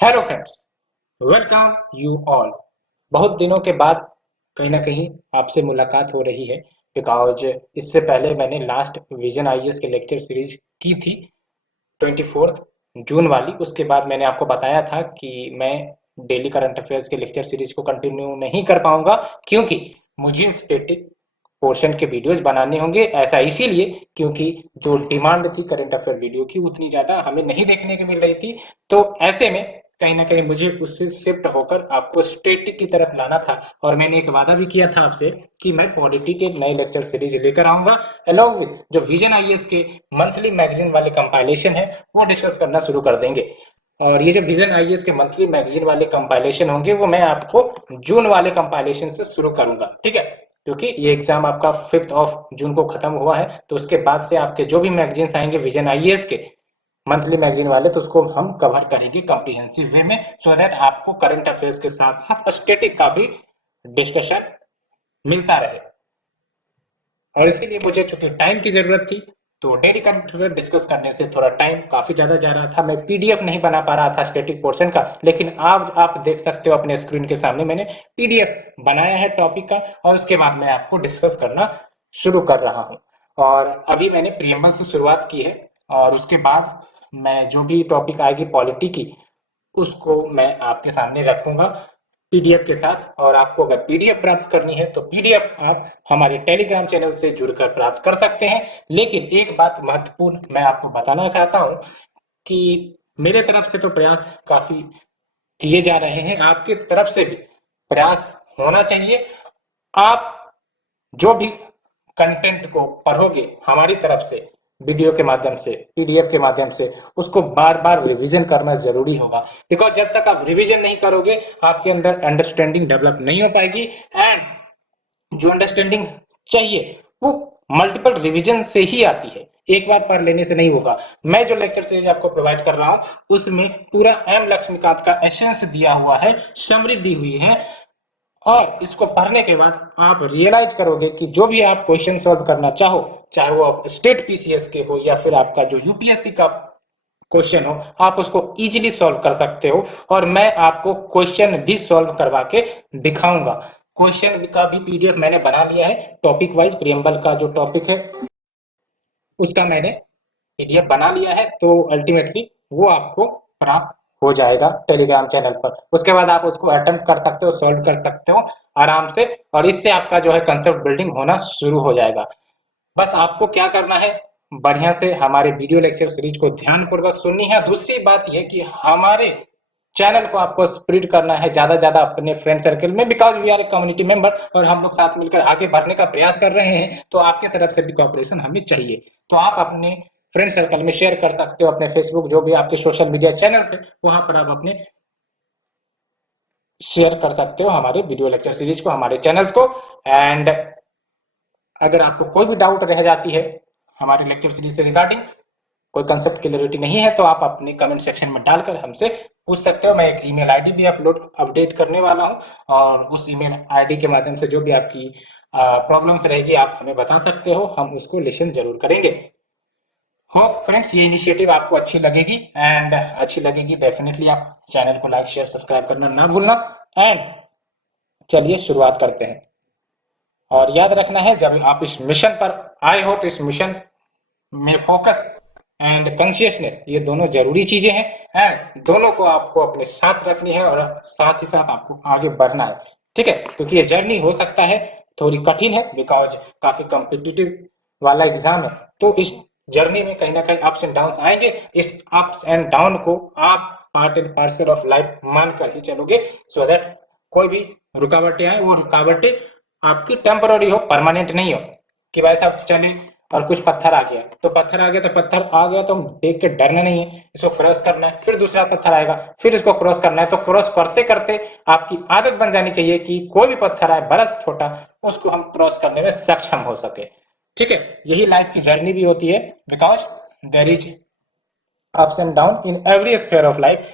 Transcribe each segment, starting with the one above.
Hello friends, welcome you all. बहुत दिनों के बाद कहीं ना कहीं आपसे मुलाकात हो रही है बिकॉज इससे पहले मैंने लास्ट विजन आईएएस के लेक्चर सीरीज की थी 24 जून वाली। उसके बाद मैंने आपको बताया था कि मैं डेली करंट अफेयर्स के लेक्चर सीरीज को कंटिन्यू नहीं कर पाऊंगा क्योंकि मुझे स्टैटिक पोर्शन के वीडियोज बनाने होंगे। ऐसा इसीलिए क्योंकि जो डिमांड थी करंट अफेयर वीडियो की उतनी ज़्यादा हमें नहीं देखने को मिल रही थी। तो ऐसे में कहीं ना कहीं मुझे उससे शिफ्ट होकर आपको स्टैटिक की तरफ लाना था और मैंने एक वादा भी किया था आपसे कि मैं पॉलिटी के नए लेक्चर सीरीज लेकर आऊंगा अलॉन्ग विद जो विजन आईएएस के मंथली मैगजीन वाले कंपाइलेशन है वो डिस्कस करना शुरू कर देंगे। और ये जो विजन आईएएस के मंथली मैगजीन वाले कंपाइलेशन होंगे वो मैं आपको जून वाले कंपाइलेशन से शुरू करूंगा, ठीक है। क्योंकि ये एग्जाम आपका 5 जून को खत्म हुआ है तो उसके बाद से आपके जो भी मैगजीन्स आएंगे विजन आईएएस के मंथली मैगजीन वाले तो उसको हम कवर करेंगे कॉम्प्रिहेंसिव वे में सो दैट आपको करंट अफेयर्स के साथ साथ स्टैटिक का भी डिस्कशन मिलता रहे। और इसके लिए मुझे चूंकि टाइम की जरूरत थी तो डेली कंप्यूटर डिस्कस करने से थोड़ा टाइम काफी ज्यादा जा रहा था। मैं पीडीएफ नहीं बना पा रहा था स्टैटिक पोर्शन का, लेकिन अब आप देख सकते हो अपने स्क्रीन के सामने मैंने पीडीएफ बनाया है टॉपिक का और उसके बाद मैं आपको डिस्कस करना शुरू कर रहा हूँ। और अभी मैंने प्रियम्बल से शुरुआत की है और उसके बाद मैं जो भी टॉपिक आएगी पॉलिटी की उसको मैं आपके सामने रखूंगा पीडीएफ के साथ। और आपको अगर पीडीएफ प्राप्त करनी है तो पीडीएफ आप हमारे टेलीग्राम चैनल से जुड़कर प्राप्त कर सकते हैं। लेकिन एक बात महत्वपूर्ण मैं आपको बताना चाहता हूं कि मेरे तरफ से तो प्रयास काफी किए जा रहे हैं, आपकी तरफ से भी प्रयास होना चाहिए। आप जो भी कंटेंट को पढ़ोगे हमारी तरफ से वीडियो के माध्यम से पीडीएफ के माध्यम से उसको बार बार रिवीजन करना जरूरी होगा बिकॉज जब तक आप रिवीजन नहीं करोगे आपके अंदर अंडरस्टैंडिंग डेवलप नहीं हो पाएगी। एंड जो अंडरस्टैंडिंग चाहिए वो मल्टीपल रिवीजन से ही आती है, एक बार पढ़ लेने से नहीं होगा। मैं जो लेक्चर सीरीज आपको प्रोवाइड कर रहा हूं उसमें पूरा एम लक्ष्मीकांत का एसेंस दिया हुआ है, समृद्धि हुई है। और इसको पढ़ने के बाद आप रियलाइज करोगे कि जो भी आप क्वेश्चन सॉल्व करना चाहो चाहे वो आप स्टेट पीसीएस के हो या फिर आपका जो यूपीएससी का क्वेश्चन हो आप उसको इजीली सॉल्व कर सकते हो। और मैं आपको क्वेश्चन भी सॉल्व करवा के दिखाऊंगा। क्वेश्चन का भी पीडीएफ मैंने बना लिया है, टॉपिक वाइज प्रियम्बल का जो टॉपिक है उसका मैंने पीडीएफ बना लिया है तो अल्टीमेटली वो आपको प्राप्त हो जाएगा टेलीग्राम चैनल पर। उसके बाद आप उसको अटेम्प्ट कर सकते हो, सॉल्व कर सकते हो आराम से और इससे आपका जो है कंसेप्ट बिल्डिंग होना शुरू हो जाएगा। बस आपको क्या करना है, बढ़िया से हमारे वीडियो लेक्चर सीरीज को ध्यान पूर्वक सुननी है। दूसरी बात यह कि हमारे चैनल को आपको स्प्रेड करना है ज्यादा ज्यादा अपने फ्रेंड सर्कल में because we are a community member और हम लोग साथ मिलकर आगे बढ़ने का प्रयास कर रहे हैं तो आपके तरफ से भी कॉपरेशन हमें चाहिए। तो आप अपने फ्रेंड सर्कल में शेयर कर सकते हो, अपने फेसबुक जो भी आपके सोशल मीडिया चैनल है वहां पर आप अपने शेयर कर सकते हो हमारे वीडियो लेक्चर सीरीज को, हमारे चैनल्स को। एंड अगर आपको कोई भी डाउट रह जाती है हमारे लेक्चर सीरीज से रिगार्डिंग कोई कंसेप्ट क्लियरिटी नहीं है तो आप अपने कमेंट सेक्शन में डालकर हमसे पूछ सकते हो। मैं एक ईमेल आईडी भी अपडेट करने वाला हूं और उस ईमेल आईडी के माध्यम से जो भी आपकी प्रॉब्लम्स रहेगी आप हमें बता सकते हो, हम उसको लिसन जरूर करेंगे। होप फ्रेंड्स ये इनिशिएटिव आपको अच्छी लगेगी एंड अच्छी लगेगी डेफिनेटली आप चैनल को लाइक शेयर सब्सक्राइब करना ना भूलना। एंड चलिए शुरुआत करते हैं। और याद रखना है जब आप इस मिशन पर आए हो तो इस मिशन में फोकस एंड कॉन्शियसनेस ये दोनों जरूरी चीजें हैं एंड दोनों को आपको अपने साथ रखनी है और साथ ही साथ आपको आगे बढ़ना है, ठीक है। क्योंकि ये जर्नी हो सकता है थोड़ी कठिन है बिकॉज काफी कॉम्पिटिटिव वाला एग्जाम है तो इस जर्नी में कहीं ना कहीं अप्स एंड डाउन आएंगे। इस अप्स एंड डाउन को आप part and parcel of life मानकर ही चलोगे सो दैट कोई भी रुकावटें आए वो रुकावटें आपकी टेम्पररी हो, परमानेंट नहीं हो कि भाई साहब चले और कुछ पत्थर आ गया तो पत्थर आ गया तो पत्थर आ गया तो देख के डरना नहीं है, इसको क्रॉस करना है। फिर दूसरा पत्थर आएगा फिर इसको क्रॉस करना है तो क्रॉस करते करते आपकी आदत बन जानी चाहिए कि कोई भी पत्थर आए बड़ा छोटा उसको हम क्रॉस करने में सक्षम हो सके, ठीक है। यही लाइफ की जर्नी भी होती है because there is ups and down in every sphere of life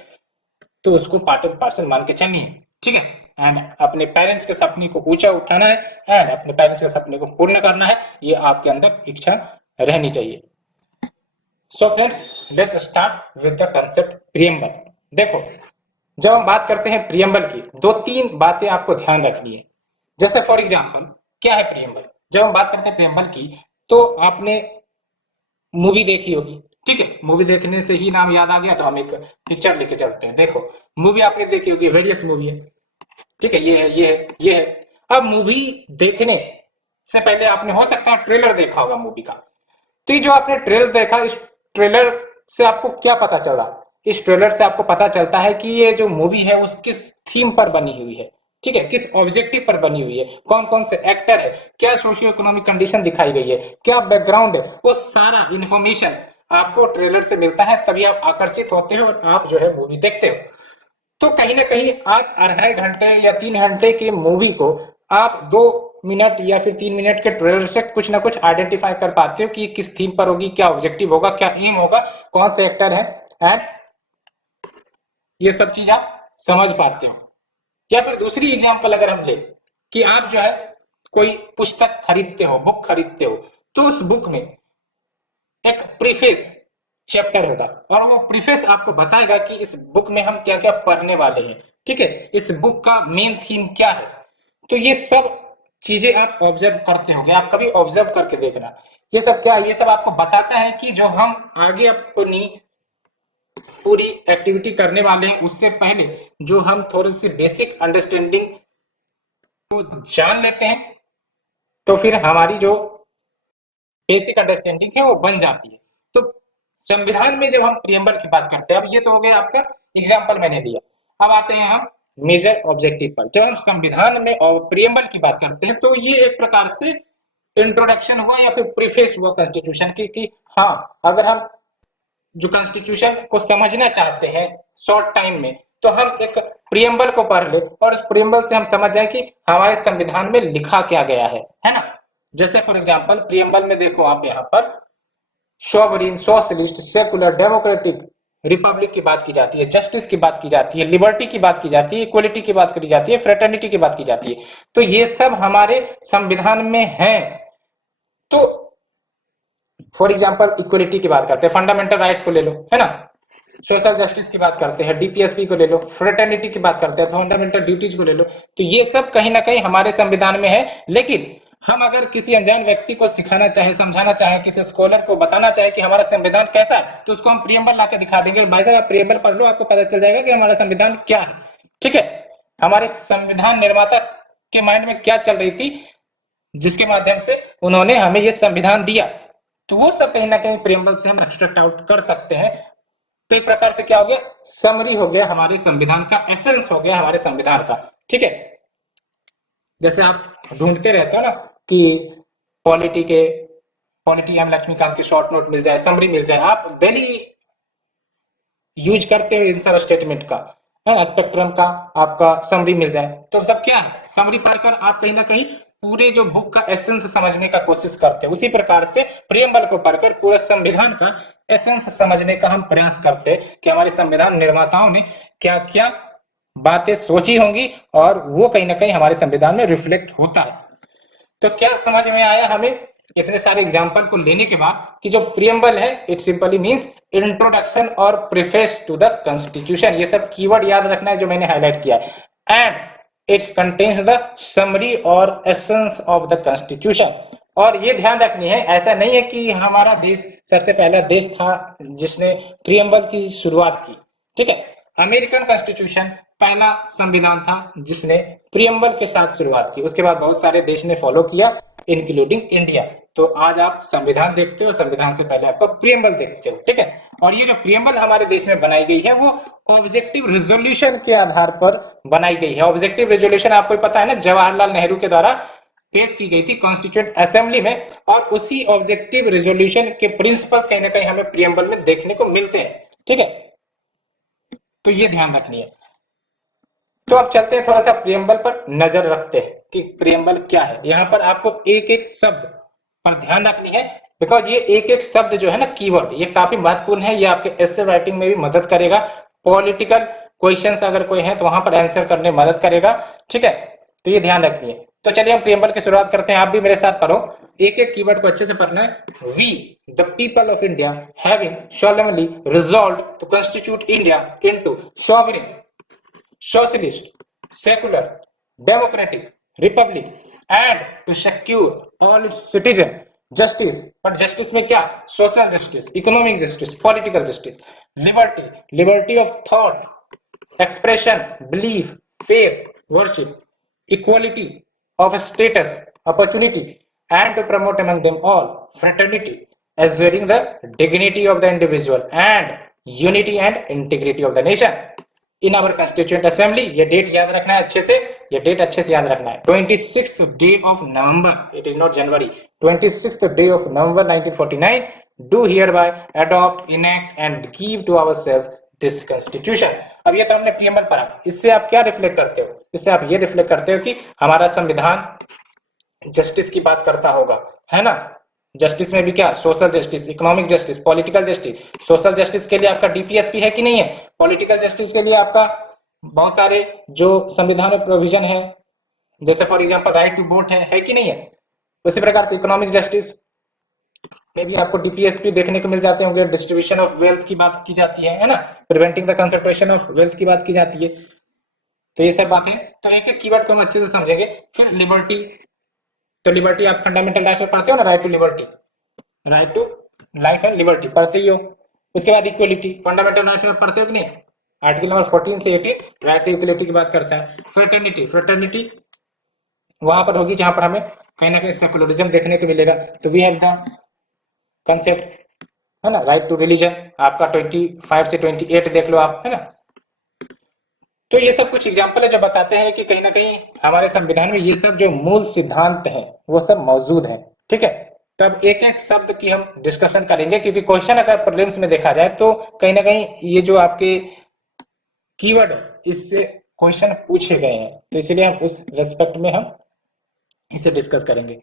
तो उसको पार्ट एंड पार्सल मान के चलनी है, ठीक है। एंड अपने पेरेंट्स के सपने को ऊंचा उठाना है एंड अपने पेरेंट्स के सपने को पूर्ण करना है, ये आपके अंदर इच्छा रहनी चाहिए। So friends let's start with the concept preamble. देखो जब हम बात करते हैं प्रियम्बल की, दो तीन बातें आपको ध्यान रखनी है। जैसे फॉर एग्जाम्पल क्या है प्रियम्बल? जब हम बात करते हैं प्रियम्बल की, तो आपने मूवी देखी होगी, ठीक है, मूवी देखने से ही नाम याद आ गया तो हम एक पिक्चर लेके चलते हैं। देखो मूवी आपने देखी होगी, वेरियस मूवी है, ठीक है, ये है, ये है, ये है। अब मूवी देखने से पहले आपने हो सकता है ट्रेलर देखा होगा मूवी का। तो ये जो आपने ट्रेलर देखा, इस ट्रेलर से आपको क्या पता चला? इस ट्रेलर से आपको पता चलता है कि ये जो मूवी है उस किस थीम पर बनी हुई है, ठीक है, किस ऑब्जेक्टिव पर बनी हुई है, कौन कौन से एक्टर है, क्या सोशियो इकोनॉमिक कंडीशन दिखाई गई है, क्या बैकग्राउंड है, वो सारा इंफॉर्मेशन आपको ट्रेलर से मिलता है, तभी आप आकर्षित होते हो और आप जो है मूवी देखते हो। तो कहीं ना कहीं आप 2.5 घंटे या 3 घंटे की मूवी को आप 2 मिनट या फिर 3 मिनट के ट्रेलर से कुछ ना कुछ आइडेंटिफाई कर पाते हो कि किस थीम पर होगी, क्या ऑब्जेक्टिव होगा, क्या एम होगा, कौन से एक्टर है, एंड ये सब चीज आप समझ पाते हो। या फिर दूसरी एग्जांपल अगर हम ले कि आप जो है कोई पुस्तक खरीदते हो, बुक खरीदते हो, तो उस बुक में एक प्रीफेस चैप्टर होगा और वो प्रीफेस आपको बताएगा कि इस बुक में हम क्या क्या पढ़ने वाले हैं, ठीक है, इस बुक का मेन थीम क्या है। तो ये सब चीजें आप ऑब्जर्व करते होगे, आप कभी ऑब्जर्व करके देखना। ये सब क्या, ये सब आपको बताता है कि जो हम आगे अपनी पूरी एक्टिविटी करने वाले हैं उससे पहले जो हम थोड़ी सी बेसिक अंडरस्टैंडिंग को जान लेते हैं, तो फिर हमारी जो बेसिक अंडरस्टैंडिंग है वो बन जाती है। तो संविधान में जब हम प्रियम्बल की बात करते हैं, अब ये तो हो गया आपका एग्जाम्पल मैंने दिया, अब आते हैं हम मेजर ऑब्जेक्टिव पर। जब हम संविधान में और प्रियम्बल की बात करते हैं तो ये एक प्रकार से इंट्रोडक्शन हुआ या फिर प्रीफेस हुआ कॉन्स्टिट्यूशन की, कि हाँ, अगर हम जो कॉन्स्टिट्यूशन को समझना चाहते हैं शॉर्ट टाइम में, तो हम एक प्रियम्बल को पढ़ ले और उस प्रियम्बल से हम समझ जाए कि हमारे संविधान में लिखा क्या गया है ना। जैसे फॉर एग्जांपल प्रियम्बल में देखो आप यहाँ पर sovereign, socialist, secular, democratic Republic की बात की जाती है, जस्टिस की बात की जाती है, लिबर्टी की बात की जाती है, इक्वलिटी की बात करी जाती है, फ्रेटर्निटी की बात की जाती है। तो ये सब हमारे संविधान में है। तो फॉर एग्जांपल इक्वलिटी की बात करते हैं, फंडामेंटल राइट्स को ले लो, है ना, सोशल जस्टिस की बात करते हैं, डीपीएसपी को ले लो, फ्रेटर्निटी की बात करते हैं, फंडामेंटल ड्यूटीज को ले लो। तो ये सब कहीं ना कहीं हमारे संविधान में है। लेकिन हम अगर किसी अनजान व्यक्ति को सिखाना चाहे, समझाना चाहे, किसी स्कॉलर को बताना चाहे कि हमारा संविधान कैसा है, तो उसको हम प्रियम्बल ला के दिखा देंगे, भाई साहब आप प्रियम्बल पढ़ लो, आपको पता चल जाएगा कि हमारा संविधान क्या है, ठीक है, हमारे संविधान निर्माता के माइंड में क्या चल रही थी, जिसके माध्यम से उन्होंने हमें ये संविधान दिया। तो वो सब कहीं ना कहीं प्रियम्बल से हम एक्सट्रैक्ट आउट कर सकते हैं। तो एक प्रकार से क्या हो गया, समरी हो गया हमारे संविधान का, एसेंस हो गया हमारे संविधान का, ठीक है। जैसे आप ढूंढते रहते हो ना कि पॉलिटी के पॉलिटी एम लक्ष्मीकांत की शॉर्ट नोट मिल जाए, समरी मिल जाए, आप डेली यूज करते हो इन सब स्टेटमेंट का, है ना, स्पेक्ट्रम का आपका समरी मिल जाए, तो सब क्या है, समरी पढ़कर आप कहीं ना कहीं पूरे जो बुक का एसेंस समझने का कोशिश करते हैं। उसी प्रकार से प्रियम्बल को पढ़कर पूरे संविधान का एसेंस समझने का हम प्रयास करते हैं कि हमारे संविधान निर्माताओं ने क्या क्या बातें सोची होंगी और वो कहीं ना कहीं हमारे संविधान में रिफ्लेक्ट होता है। तो क्या समझ में आया हमें इतने सारे एग्जाम्पल को लेने के बाद कि जो प्रियम्बल है इट सिंपली मींस इंट्रोडक्शन और प्रीफेस टू द कॉन्स्टिट्यूशन। ये सब कीवर्ड याद रखना है जो मैंने हाईलाइट किया है। And it contains the summary और एसेंस ऑफ द कॉन्स्टिट्यूशन। और ये ध्यान रखनी है, ऐसा नहीं है कि हमारा देश सबसे पहला देश था जिसने प्रियम्बल की शुरुआत की, ठीक है। अमेरिकन कॉन्स्टिट्यूशन पहला संविधान था जिसने प्रियम्बल के साथ शुरुआत की, उसके बाद बहुत सारे देश ने फॉलो किया इंक्लूडिंग इंडिया। तो आज आप संविधान देखते हो, संविधान से पहले आपको प्रियम्बल देखते हो, ठीक है। और ये जो प्रियम्बल हमारे देश में बनाई गई है वो ऑब्जेक्टिव रेजोल्यूशन के आधार पर बनाई गई है। ऑब्जेक्टिव रेजोल्यूशन आपको पता है ना, जवाहरलाल नेहरू के द्वारा पेश की गई थी कॉन्स्टिट्यूएंट असेंबली में, और उसी ऑब्जेक्टिव रेजोल्यूशन के प्रिंसिपल्स कहीं ना कहीं हमें प्रियम्बल में देखने को मिलते हैं, ठीक है। तो ये ध्यान रखनी है। तो अब चलते हैं थोड़ा सा प्रियम्बल पर नजर रखते हैं कि प्रियम्बल क्या है। यहाँ पर आपको एक एक शब्द पर ध्यान रखनी है, बिकॉज ये एक एक शब्द जो है ना, कीवर्ड, ये काफी महत्वपूर्ण है। ये आपके एसे राइटिंग में भी मदद करेगा, पॉलिटिकल क्वेश्चंस अगर कोई है तो वहां पर आंसर करने में मदद करेगा, ठीक है। तो ये ध्यान रखनी है। तो चलिए हम प्रियम्बल की शुरुआत करते हैं, आप भी मेरे साथ पढ़ो, एक एक कीवर्ड को अच्छे से पढ़ना है। We the people of India having solemnly resolved to constitute India into sovereign socialist, secular, democratic, republic, and to secure all its citizens justice. but justice में क्या? social justice, economic justice, political justice, liberty, liberty of thought, expression, belief, faith, worship, equality of status, opportunity, and to promote among them all fraternity, assuring the dignity of the individual and unity and integrity of the nation. In our constituent assembly, ये date याद रखना है अच्छे से, ये date अच्छे से याद रखना है। 26th day of November, it is not January, 26th day of November 1949 do hereby adopt, enact and give to ourselves this constitution। अब ये तो हमने प्रीएम्बल पढ़ा, इससे आप क्या रिफ्लेक्ट करते हो? इससे आप ये रिफ्लेक्ट करते हो कि हमारा संविधान जस्टिस की बात करता होगा, है ना? जस्टिस में भी क्या? Social justice, economic justice, political justice. Social justice के लिए आपका डीपीएसपी है कि नहीं है? पॉलिटिकल जस्टिस के लिए आपका बहुत सारे जो संविधान में प्रोविजन है, जैसे for example right to vote है कि नहीं है? उसी प्रकार से इकोनॉमिक जस्टिस में भी आपको डीपीएसपी देखने को मिल जाते होंगे। डिस्ट्रीब्यूशन ऑफ वेल्थ की बात की जाती है ना? Preventing the concentration of wealth की बात की जाती है। तो ये सब बातें, तो एक एक कीवर्ड को हम अच्छे से समझेंगे। फिर लिबर्टी, तो लिबर्टी आप फंडामेंटल राइट्स में पढ़ते हो ना, right to liberty, right to life and liberty पढ़ते ही हो। उसके बाद इक्वलिटी, फंडामेंटल राइट्स में पढ़ते हो कि नहीं? आर्टिकल नंबर 14 से 18 राइट टू इक्वलिटी की बात करता है। फ्रेटर्निटी, फ्रेटर्निटी वहां पर होगी जहां पर हमें कहीं ना कहीं सेकुलरिज्म देखने को मिलेगा। तो वी हैव द कंसेप्ट, है ना, राइट टू रिलीजन, आपका 25 से 28 देख लो आप, है ना? तो ये सब कुछ एग्जाम्पल है जो बताते हैं कि कहीं ना कहीं हमारे संविधान में ये सब जो मूल सिद्धांत हैं वो सब मौजूद हैं। ठीक है, तब एक एक शब्द की हम डिस्कशन करेंगे, क्योंकि क्वेश्चन अगर प्रीलिम्स में देखा जाए तो कहीं ना कहीं ये जो आपके कीवर्ड है इससे क्वेश्चन पूछे गए हैं, तो इसलिए हम उस रेस्पेक्ट में हम इसे डिस्कस करेंगे।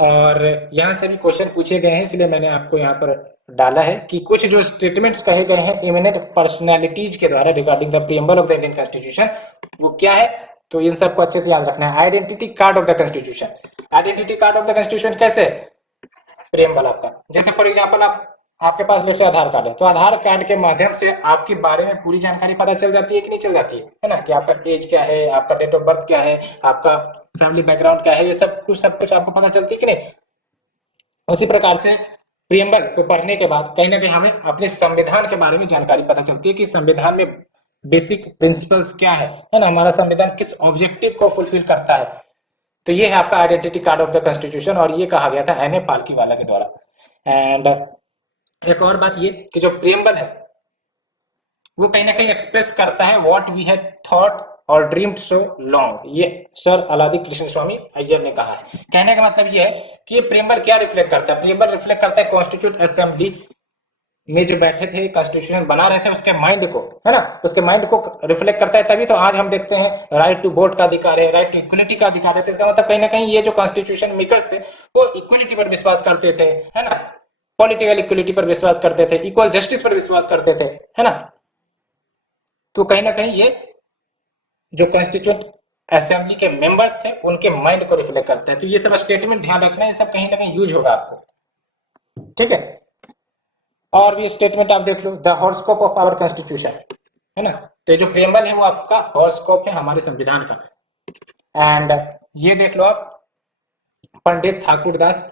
और यहाँ से भी क्वेश्चन पूछे गए हैं, इसलिए मैंने आपको यहाँ पर डाला है कि कुछ जो स्टेटमेंट्स कहे गए हैं इमिनेंट पर्सनालिटीज के द्वारा regarding the preamble of the Indian constitution, वो क्या है? तो इन सबको अच्छे से याद रखना है। Identity card of the constitution, identity card of the constitution कैसे? प्रीएम्बल आपका, जैसे फॉर एग्जाम्पल आपके पास जैसे आधार कार्ड है, तो आधार कार्ड के माध्यम से आपके बारे में पूरी जानकारी पता चल जाती है कि नहीं चल जाती है ना? कि आपका एज क्या है, आपका डेट ऑफ बर्थ क्या है, आपका फैमिली बैकग्राउंड क्या है, ये सब कुछ आपको पता चलती है कि नहीं? उसी प्रकार से प्रीएम्बल को पढ़ने के बाद कहीं ना कहीं हमें अपने संविधान के बारे में जानकारी पता चलती है कि संविधान में बेसिक प्रिंसिपल्स क्या है ना? हमारा संविधान किस ऑब्जेक्टिव को फुलफिल करता है। तो ये है आपका identity card of the constitution, और ये कहा गया था एन.ए. पालकीवाला के द्वारा। एंड एक और बात ये कि जो प्रीएम्बल है वो कहीं ना कहीं एक्सप्रेस करता है व्हाट वी हैड थॉट और ड्रीम्ड सो लॉन्ग, ये सर अलादी कृष्ण स्वामी अय्यर ने कहा है। कहने का मतलब ये है कि ये प्रीएम्बल क्या रिफ्लेक्ट करता है? प्रीएम्बल रिफ्लेक्ट करता है कॉन्स्टिट्यूट असेंबली में जो बैठे थे, कॉन्स्टिट्यूशन बना रहे थे, उसके माइंड को, है ना, उसके माइंड को रिफ्लेक्ट करता है। तभी तो आज हम देखते हैं राइट टू वोट का अधिकार है, राइट टू इक्वलिटी का अधिकार है। तो इसका मतलब कहीं ना कहीं ये जो कॉन्स्टिट्यूशन मेकर्स थे वो इक्वलिटी पर विश्वास करते थे, है ना, पॉलिटिकल इक्वलिटी पर विश्वास करते थे, इक्वल जस्टिस पर विश्वास करते थे, है ना? तो कहीं ना कहीं ये जो कॉन्स्टिट्यूट असेंबली के मेंबर्स थे उनके माइंड को रिफ्लेक्ट करता है। तो ये सब स्टेटमेंट ध्यान रखना है, ये सब कहीं ना कहीं यूज होगा आपको। ठीक है, और भी स्टेटमेंट आप देख लो, the horoscope of our constitution, है ना? तो जो प्रीएम्बल है वो आपका हॉरोस्कोप है हमारे संविधान का। एंड ये देख लो आप, पंडित ठाकुरदास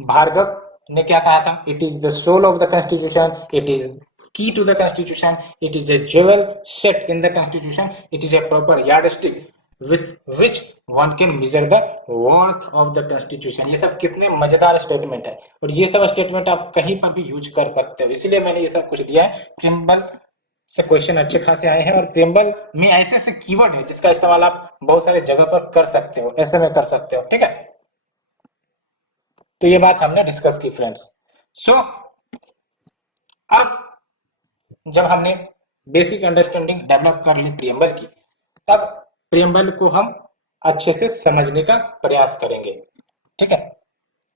भार्गव ने क्या कहा था? It is the soul of the constitution, it is key to the constitution, it is a jewel set in the constitution, it is a proper yardstick with which one can measure the worth of the constitution। ये सब कितने मजेदार statement है, और ये सब statement आप कहीं पर भी यूज कर सकते हो, इसलिए मैंने ये सब कुछ दिया है। प्रीएम्बल से क्वेश्चन अच्छे खासे आए हैं, और प्रीएम्बल में ऐसे ऐसे कीवर्ड है जिसका इस्तेमाल आप बहुत सारे जगह पर कर सकते हो, ऐसे में कर सकते हो। ठीक है, तो ये बात हमने डिस्कस की फ्रेंड्स। सो अब जब हमने बेसिक अंडरस्टैंडिंग डेवलप कर ली प्रीएम्बल की, तब प्रीएम्बल को हम अच्छे से समझने का प्रयास करेंगे। ठीक है,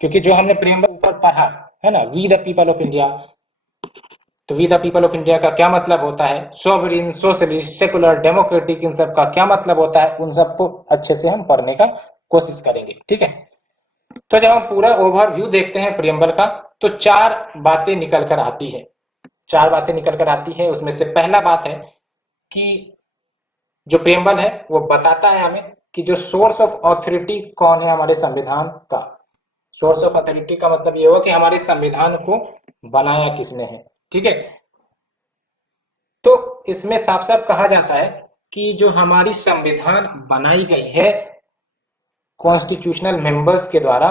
क्योंकि जो हमने प्रीएम्बल ऊपर पढ़ा है ना, we the people of India, तो we the people of India का क्या मतलब होता है, सोवरेन, सोशलिस्ट, सेकुलर, डेमोक्रेटिक, इन सब का क्या मतलब होता है, उन सबको अच्छे से हम पढ़ने का कोशिश करेंगे। ठीक है, तो जब हम पूरा ओवरव्यू देखते हैं प्रीएम्बल का, तो 4 बातें निकल कर आती है, 4 बातें निकल कर आती है। उसमें से पहला बात है कि जो प्रेम्बल है वो बताता है हमें कि जो सोर्स ऑफ ऑथोरिटी कौन है हमारे संविधान का। सोर्स ऑफ ऑथोरिटी का मतलब ये हुआ कि हमारे संविधान को बनाया किसने है, ठीक है। तो इसमें साफ साफ कहा जाता है कि जो हमारी संविधान बनाई गई है कॉन्स्टिट्यूशनल मेंबर्स के द्वारा,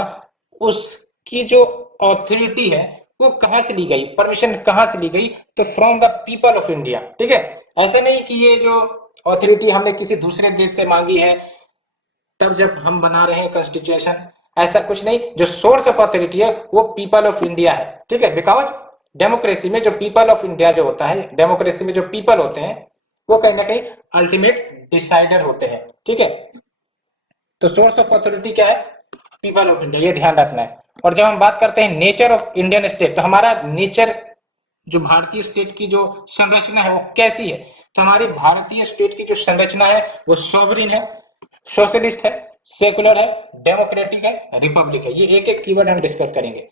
उसकी जो ऑथोरिटी है वो कहां से ली गई, परमिशन कहां से ली गई, तो from the people of India, ठीक है। ऐसा नहीं कि ये जो ऑथोरिटी हमने किसी दूसरे देश से मांगी है तब जब हम बना रहे हैं कॉन्स्टिट्यूशन, ऐसा कुछ नहीं। जो सोर्स ऑफ ऑथोरिटी है वो पीपल ऑफ इंडिया है, ठीक है। बिकॉज डेमोक्रेसी में जो पीपल ऑफ इंडिया जो होता है, डेमोक्रेसी में जो पीपल होते हैं वो कहीं ना कहीं अल्टीमेट डिसाइडर होते हैं, ठीक है। तो सोर्स ऑफ ऑथोरिटी क्या है, पीपल ऑफ इंडिया, ये ध्यान रखना है। और जब हम बात करते हैं नेचर ऑफ इंडियन स्टेट, तो हमारा नेचर, जो भारतीय स्टेट की जो संरचना है वो कैसी है, तो हमारी भारतीय स्टेट की जो संरचना है वो सॉवरिन है, सोशलिस्ट है, सेकुलर है, डेमोक्रेटिक है, रिपब्लिक है। ये एक एक कीवर्ड हम डिस्कस करेंगे।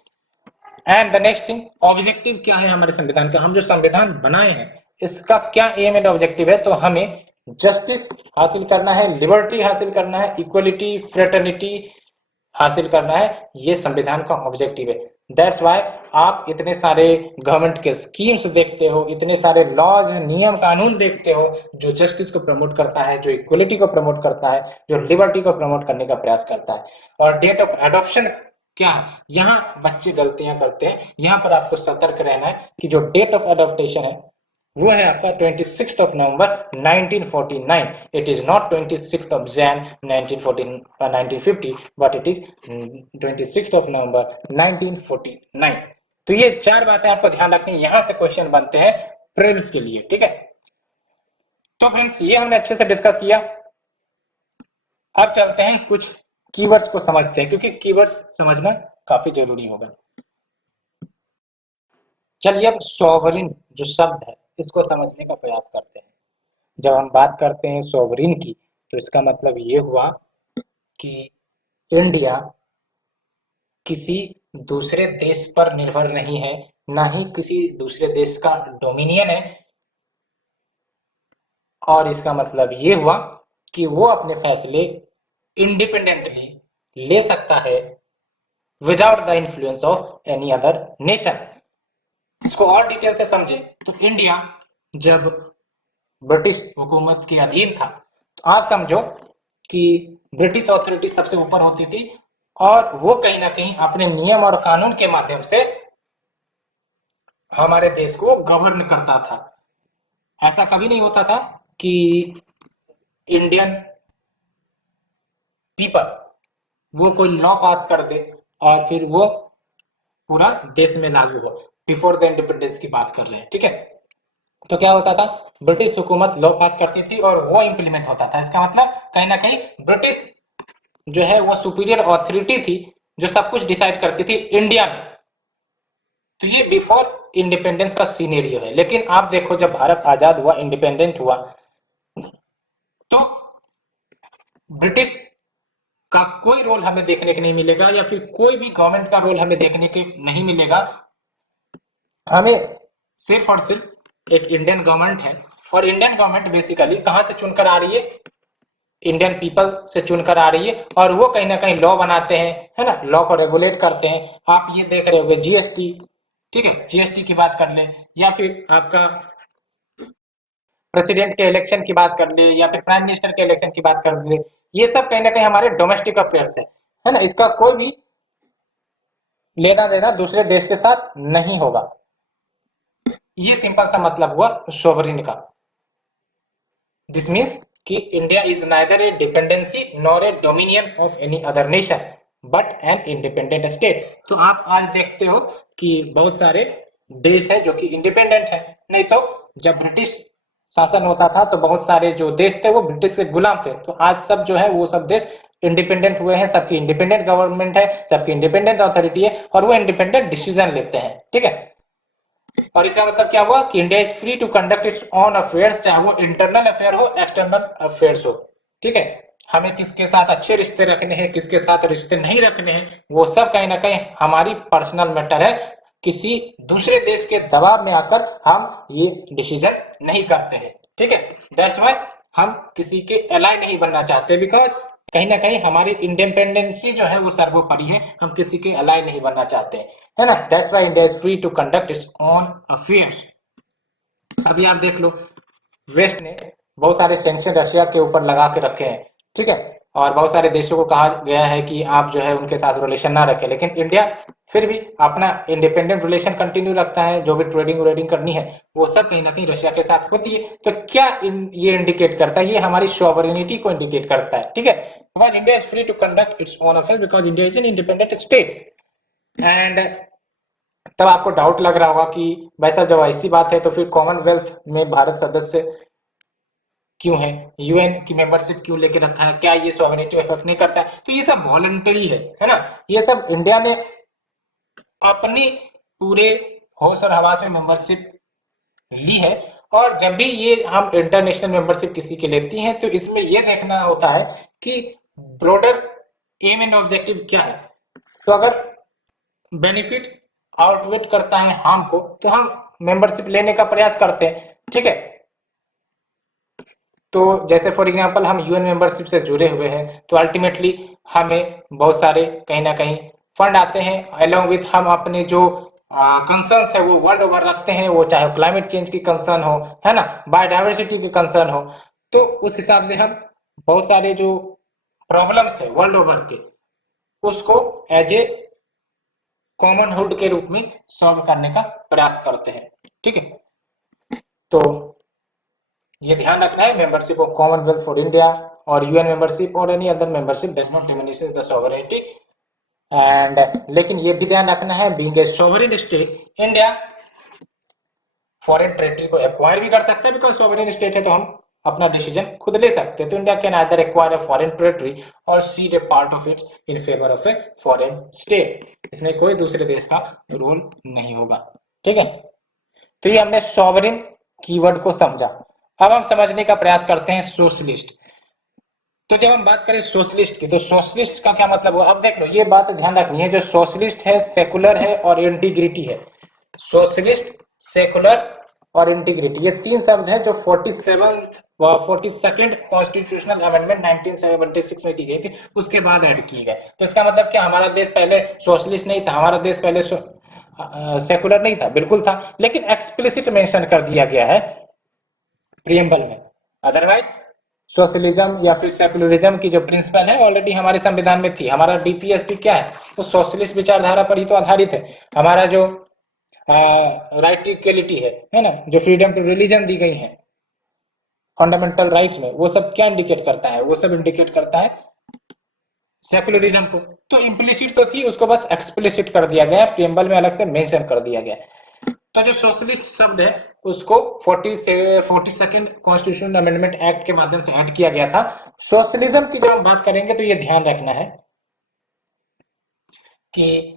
And the next thing, objective क्या है हमारे संविधान का, हम जो संविधान बनाए हैं इसका क्या एम एंड ऑब्जेक्टिव है, तो हमें जस्टिस हासिल करना है, लिबर्टी हासिल करना है, इक्वलिटी, फ्रेटर्निटी हासिल करना है, ये संविधान का ऑब्जेक्टिव है। दैट्स वाई आप इतने सारे गवर्नमेंट के स्कीम्स देखते हो, इतने सारे लॉज, नियम कानून देखते हो जो जस्टिस को प्रमोट करता है, जो इक्वलिटी को प्रमोट करता है, जो लिबर्टी को प्रमोट करने का प्रयास करता है। और डेट ऑफ एडॉप्शन क्या है, यहाँ बच्चे गलतियां करते हैं, यहाँ पर आपको सतर्क रहना है कि जो डेट ऑफ एडॉप्टेशन है वो है आपका 26 of November 1949। It is not 26 of Jain 1950, but it is 26 of November 1949। तो ये चार बातें आपको ध्यान रखनी है, यहां से क्वेश्चन बनते हैं प्रीलिम्स के लिए, ठीक है। तो फ्रेंड्स ये हमने अच्छे से डिस्कस किया। अब चलते हैं कुछ कीवर्ड्स को समझते हैं, क्योंकि कीवर्ड्स समझना काफी जरूरी होगा। चलिए अब सॉवरिन जो शब्द है इसको समझने का प्रयास करते हैं। जब हम बात करते हैं सॉवरिन की, तो इसका मतलब ये हुआ कि इंडिया किसी दूसरे देश पर निर्भर नहीं है, ना ही किसी दूसरे देश का डोमिनियन है। और इसका मतलब ये हुआ कि वो अपने फैसले इंडिपेंडेंटली ले सकता है without the influence of any other nation. इसको और डिटेल से समझे तो इंडिया जब ब्रिटिश हुकूमत के अधीन था, तो आप समझो कि ब्रिटिश अथॉरिटी सबसे ऊपर होती थी और वो कहीं ना कहीं अपने नियम और कानून के माध्यम से हमारे देश को गवर्न करता था। ऐसा कभी नहीं होता था कि इंडियन पीपल वो कोई लॉ पास कर दे और फिर वो पूरा देश में लागू हो। बिफोर द इंडिपेंडेंस की बात कर रहे हैं, ठीक है। तो क्या होता था, ब्रिटिश हुकूमत लॉ पास करती थी और वो इंप्लीमेंट होता था। इसका मतलब कहीं ना कहीं ब्रिटिश जो है वो सुपीरियर अथॉरिटी थी जो सब कुछ डिसाइड करती थी इंडिया में। तो ये बिफोर इंडिपेंडेंस का सीनेरियो है। लेकिन आप देखो जब भारत आजाद हुआ, इंडिपेंडेंट हुआ, तो ब्रिटिश का कोई रोल हमें देखने को नहीं मिलेगा, या फिर कोई भी गवर्नमेंट का रोल हमें देखने को नहीं मिलेगा। हमें सिर्फ और सिर्फ एक इंडियन गवर्नमेंट है, और इंडियन गवर्नमेंट बेसिकली कहां से चुनकर आ रही है, इंडियन पीपल से चुनकर आ रही है। और वो कहीं ना कहीं लॉ बनाते हैं, है ना, लॉ को रेगुलेट करते हैं। आप ये देख रहे होगे जीएसटी, ठीक है, जीएसटी की बात कर ले, या फिर आपका प्रेसिडेंट के इलेक्शन की बात कर ले, या फिर प्राइम मिनिस्टर के इलेक्शन की बात कर ले, ये सब कहीं ना कहीं हमारे डोमेस्टिक अफेयर्स है ना। इसका कोई भी लेना देना दूसरे देश के साथ नहीं होगा। ये सिंपल सा मतलब हुआ सोवरिन का। दिस मीन्स कि India is neither A dependency nor a dominion of any other nation but N independent state. तो आप आज देखते हो कि बहुत सारे देश है जो कि इंडिपेंडेंट है, नहीं तो जब ब्रिटिश शासन होता था तो बहुत सारे जो देश थे वो ब्रिटिश के गुलाम थे। तो आज सब जो है वो सब देश इंडिपेंडेंट हुए हैं, सबकी इंडिपेंडेंट गवर्नमेंट है, सबकी इंडिपेंडेंट अथॉरिटी है, और वो इंडिपेंडेंट डिसीजन लेते हैं, ठीक है। और इसका मतलब क्या हुआ कि India is free to conduct its own affairs, चाहे वो इंटरनल अफेयर हो, एक्सटर्नल अफेयर्स हो, ठीक है। हमें किसके साथ अच्छे रिश्ते रखने हैं, किसके साथ रिश्ते नहीं रखने हैं, वो सब कहीं ना कहीं हमारी पर्सनल मैटर है। किसी दूसरे देश के दबाव में आकर हम ये डिसीजन नहीं करते हैं। ठीक है। दैट्स वाई हम किसी के एलाई नहीं बनना चाहते, बिकॉज कहीं ना कहीं हमारी इंडिपेंडेंसी जो है वो सर्वोपरि है, हम किसी के एलाई नहीं बनना चाहते, है ना। That's why India is free to conduct its own affairs. अभी आप देख लो, वेस्ट ने बहुत सारे सैंक्शन रशिया के ऊपर लगा के रखे हैं, ठीक है, और बहुत सारे देशों को कहा गया है कि आप जो है उनके साथ रिलेशन ना रखें, लेकिन इंडिया फिर भी अपना इंडिपेंडेंट रिलेशन कंटिन्यू रखता है। जो भी ट्रेडिंग व्रेडिंग करनी है वो सब कहीं ना कहीं रशिया के साथ होती है। तो क्या ये इंडिकेट करता है, ये हमारी सॉवरेनिटी को इंडिकेट करता है, ठीक है। Because India is free to conduct its own affair because India is an independent state. And तब आपको डाउट लग रहा होगा कि भाई साहब जब ऐसी बात है तो फिर कॉमनवेल्थ में भारत सदस्य क्यों है, यूएन की मेंबरशिप क्यों लेके रखा है, क्या ये सॉवरेनिटी इफेक्ट नहीं करता है? तो ये सब वॉलंटरी है ना। ये सब इंडिया ने अपनी पूरे होश और हवास में मेंबरशिप ली है। और जब भी ये हम इंटरनेशनल मेंबरशिप किसी की लेती हैं तो इसमें ये देखना होता है कि ब्रॉडर एम एंड ऑब्जेक्टिव क्या है। तो अगर बेनिफिट आउटवेट करता है हार्म को तो हम मेंबरशिप लेने का प्रयास करते हैं, ठीक है। तो जैसे फॉर एग्जांपल हम यूएन मेंबरशिप से जुड़े हुए हैं तो अल्टीमेटली हमें बहुत सारे कहीं ना कहीं फंड आते हैं, अलोंग विथ हम अपने जो कंसर्न्स है वो वर्ल्ड ओवर रखते हैं, वो चाहे क्लाइमेट चेंज की कंसर्न हो, है ना, बायोडाइवर्सिटी की कंसर्न हो। तो उस हिसाब से हम बहुत सारे जो प्रॉब्लम्स है वर्ल्ड ओवर के उसको एज ए कॉमन हुड के रूप में सॉल्व करने का प्रयास करते हैं, ठीक है। तो ये ध्यान रखना है, membership of Commonwealth for India और यूएन मेंबरशिप और any other membership does not diminish the sovereignty. And लेकिन ये भी ध्यान रखना है, being a sovereign state India foreign territory को एक्वायर भी कर सकता है, बिकॉज सॉवरेन स्टेट है तो हम अपना डिसीजन खुद ले सकते हैं। तो India can either acquire a foreign territory और cede a part of it in favour of a foreign state. इसमें कोई दूसरे देश का रोल नहीं होगा, ठीक है। तो ये हमने सॉवरेन कीवर्ड को समझा। अब हम समझने का प्रयास करते हैं सोशलिस्ट। तो जब हम बात करें सोशलिस्ट की तो सोशलिस्ट का क्या मतलब हुआ, अब देख लो ये बात ध्यान रखनी है, जो सोशलिस्ट है सेकुलर है और इंटीग्रिटी है। सोशलिस्ट, सेकुलर और इंटीग्रिटी, ये तीन शब्द हैं जो 42nd कॉन्स्टिट्यूशनल अमेंडमेंट 1976 में की गई थी, उसके बाद ऐड की गए। तो इसका मतलब क्या, हमारा देश पहले सोशलिस्ट नहीं था, हमारा देश पहले सेकुलर नहीं था, बिल्कुल था, लेकिन एक्सप्लिसिट मेंशन कर दिया गया है प्रियम्बल में। अदरवाइज सोशलिज्म या फिर सेकुलरिज्म की जो प्रिंसिपल है ऑलरेडी हमारे संविधान में थी। हमारा डीपीएसपी क्या है, वो सोशलिस्ट विचारधारा पर ही तो आधारित है। हमारा जो राइट टू इक्वलिटी है ना, जो फ्रीडम टू रिलीजन दी गई है फंडामेंटल राइट्स में, वो सब क्या इंडिकेट करता है, वो सब इंडिकेट करता है सेकुलरिज्म को। तो इम्प्लिसिट तो थी, उसको बस एक्सप्लिसिट कर दिया गया, प्रियम्बल में अलग से मेंशन कर दिया गया। तो जो सोशलिस्ट शब्द है उसको 42nd कॉन्स्टिट्यूशनल अमेंडमेंट एक्ट के माध्यम से ऐड किया गया था। सोशलिज्म की जब हम बात करेंगे तो ये ध्यान रखना है कि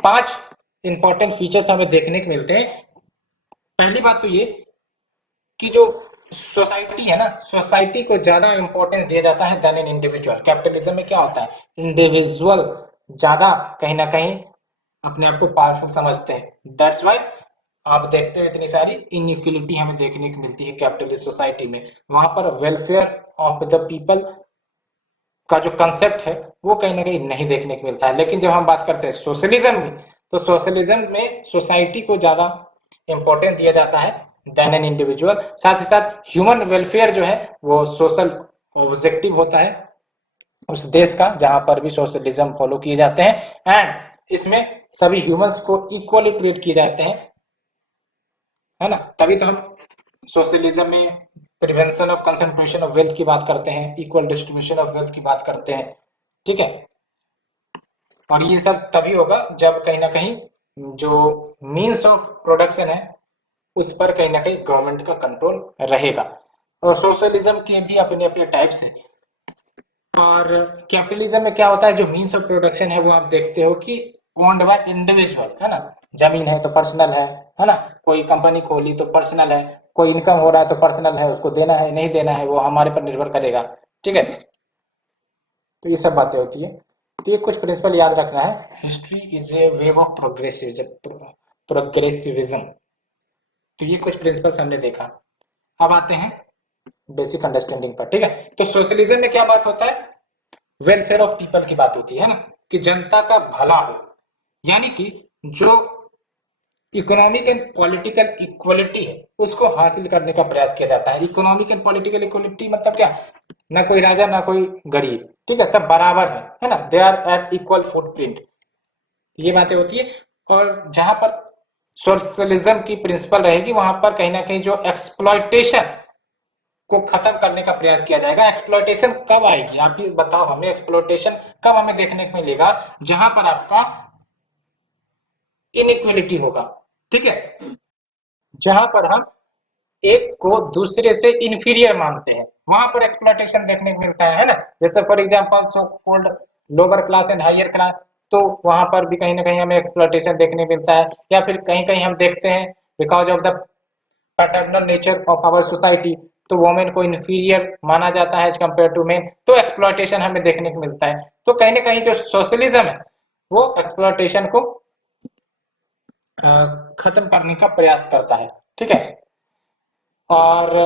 5 इंपॉर्टेंट फीचर्स हमें देखने को मिलते हैं। पहली बात तो ये कि जो सोसाइटी है ना, सोसाइटी को ज्यादा इंपॉर्टेंस दिया जाता है देन एन इंडिविजुअल। कैपिटलिज्म में क्या होता है, इंडिविजुअल ज्यादा कहीं ना कहीं अपने आप को पावरफुल समझते हैं। दैट्स वाई आप देखते हो इतनी सारी इनइक्वलिटी हमें देखने को मिलती है कैपिटलिस्ट सोसाइटी में। वहां पर वेलफेयर ऑफ द पीपल का जो कंसेप्ट है वो कहीं ना कहीं नहीं देखने को मिलता है। लेकिन जब हम बात करते हैं सोशलिज्म में, तो सोशलिज्म में सोसाइटी को ज्यादा इंपॉर्टेंस दिया जाता है देन एन इंडिविजुअल। साथ ही साथ ह्यूमन वेलफेयर जो है वो सोशल ऑब्जेक्टिव होता है उस देश का जहां पर भी सोशलिज्म फॉलो किए जाते हैं। एंड इसमें सभी ह्यूमंस को इक्वली ट्रीट किए जाते हैं, है ना। तभी तो हम सोशलिज्म में prevention of concentration of wealth की बात करते हैं, इक्वल डिस्ट्रीब्यूशन ऑफ वेल्थ की बात करते हैं, ठीक है। और ये सब तभी होगा जब कहीं ना कहीं जो मीन्स ऑफ प्रोडक्शन है उस पर कहीं ना कहीं गवर्नमेंट का कंट्रोल रहेगा। और सोशलिज्म के भी अपने अपने टाइप्स हैं। और कैपिटलिज्म में क्या होता है, जो मीन्स ऑफ प्रोडक्शन है वो आप देखते हो कि ओन्ड बाय इंडिविजुअल, है ना। जमीन है तो पर्सनल है ना, कोई कंपनी खोली तो पर्सनल है, कोई इनकम हो रहा है तो पर्सनल है, उसको देना है नहीं देना है वो हमारे पर निर्भर करेगा, ठीक है। तो ये सब बातें होती है। तो ये कुछ प्रिंसिपल याद रखना है। History is a wave of progressivism. तो ये कुछ प्रिंसिपल्स हमने देखा। अब आते हैं बेसिक अंडरस्टैंडिंग पर, ठीक है। तो सोशलिज्म में क्या बात होता है, वेलफेयर ऑफ पीपल की बात होती है ना, कि जनता का भला हो, यानी कि जो इकोनॉमिक एंड पॉलिटिकल इक्वलिटी है उसको हासिल करने का प्रयास किया जाता है। इकोनॉमिक एंड पॉलिटिकल इक्वलिटी मतलब क्या, ना कोई राजा ना कोई गरीब, ठीक है, सब बराबर है ना, they are at equal footprint, ये बातें होती है। और जहां पर सोशलिज्म की प्रिंसिपल रहेगी वहां पर कहीं ना कहीं जो एक्सप्लॉयटेशन को खत्म करने का प्रयास किया जाएगा। एक्सप्लॉयटेशन कब आएगी, आप ये बताओ हमें, एक्सप्लॉयटेशन कब हमें देखने को मिलेगा, जहां पर आपका इनइक्वलिटी होगा, ठीक है, जहां पर हम एक को दूसरे से इंफीरियर मानते हैं, वहां पर एक्सप्लॉयटेशन देखने को मिलता है ना। जैसे for example so called lower class and higher class, तो वहां पर भी कहीं ना कहीं हमें एक्सप्लॉयटेशन देखने को मिलता है। या फिर कहीं कहीं हम देखते हैं because of the paternal nature of our society, तो वोमेन को इन्फीरियर माना जाता है एज कम्पेयर टू मेन, तो एक्सप्लॉयटेशन हमें देखने को मिलता है। तो कहीं ना कहीं जो सोशलिज्म है वो एक्सप्लॉयटेशन को खत्म करने का प्रयास करता है, ठीक है। और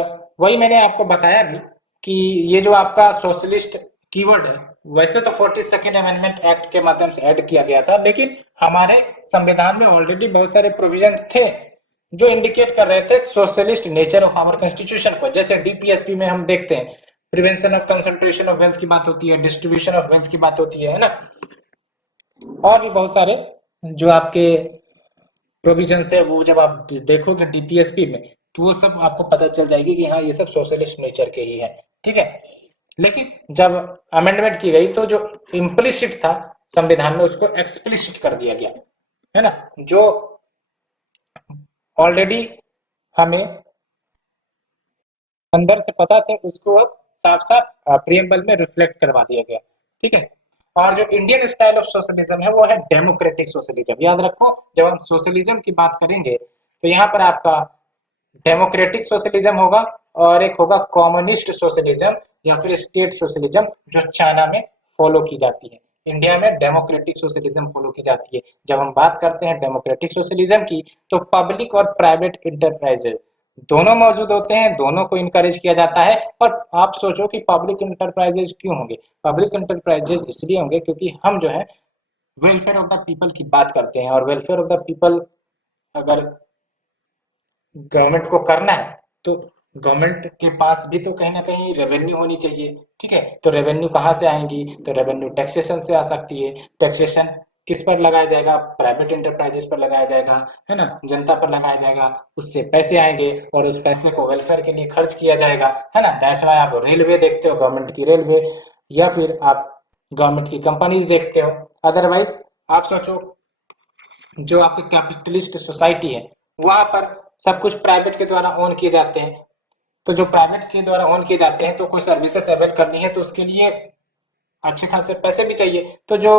वही मैंने आपको बताया भी कि ये जो आपका सोशलिस्ट कीवर्ड है, वैसे तो 42nd अमेंडमेंट एक्ट के माध्यम से ऐड किया गया था, लेकिन हमारे संविधान में ऑलरेडी बहुत सारे प्रोविजन थे जो इंडिकेट कर रहे थे socialist nature of our constitution को। जैसे डीपीएसपी में हम देखते हैं prevention of concentration of wealth की बात होती है, डिस्ट्रीब्यूशन ऑफ वेल्थ की बात होती है ना, और भी बहुत सारे जो आपके प्रोविजंस है वो जब आप देखोगे डीपीएसपी में तो वो सब आपको पता चल जाएगी कि हाँ ये सब सोशलिस्ट नेचर के ही है, ठीक है। लेकिन जब अमेंडमेंट की गई तो जो इम्प्लिसिट था संविधान में उसको एक्सप्लिसिट कर दिया गया, है ना, जो ऑलरेडी हमें अंदर से पता थे उसको अब साफ साफ प्रियम्बल में रिफ्लेक्ट करवा दिया गया, ठीक है। और जो इंडियन स्टाइल ऑफ सोशलिज्म है वो है डेमोक्रेटिक सोशलिज्म। याद रखो जब हम सोशलिज्म की बात करेंगे तो यहाँ पर आपका डेमोक्रेटिक सोशलिज्म होगा और एक होगा कम्युनिस्ट सोशलिज्म या फिर स्टेट सोशलिज्म जो चाइना में फॉलो की जाती है। इंडिया में डेमोक्रेटिक सोशलिज्म फॉलो की जाती है। जब हम बात करते हैं डेमोक्रेटिक सोशलिज्म की तो पब्लिक और प्राइवेट इंटरप्राइजेज दोनों मौजूद होते हैं, दोनों को इनकरेज किया जाता है। और आप सोचो कि पब्लिक इंटरप्राइजेज क्यों होंगे, पब्लिक इंटरप्राइजेज इसलिए होंगे क्योंकि हम जो है वेलफेयर ऑफ द पीपल की बात करते हैं, और वेलफेयर ऑफ द पीपल अगर गवर्नमेंट को करना है तो गवर्नमेंट के पास भी तो कहीं ना कहीं रेवेन्यू होनी चाहिए, ठीक है। तो रेवेन्यू कहाँ से आएंगी, तो रेवेन्यू टैक्सेशन से आ सकती है। टैक्सेशन किस पर लगाया जाएगा, प्राइवेट इंटरप्राइजेस पर लगाया जाएगा, है ना, जनता पर लगाया जाएगा, उससे पैसे आएंगे और उस पैसे को वेलफेयर के लिए खर्च किया जाएगा, है ना। दैट्स व्हाई आप रेलवे देखते हो, गवर्नमेंट की रेलवे, या फिर आप गवर्नमेंट की कंपनीज देखते हो। अदरवाइज आप सोचो जो आपकी कैपिटलिस्ट सोसाइटी है वहां पर सब कुछ प्राइवेट के द्वारा ओन किए जाते हैं। तो जो प्राइवेट के द्वारा ओन किए जाते हैं तो कोई सर्विसेज अवेल करनी है तो उसके लिए अच्छे खासे पैसे भी चाहिए। तो जो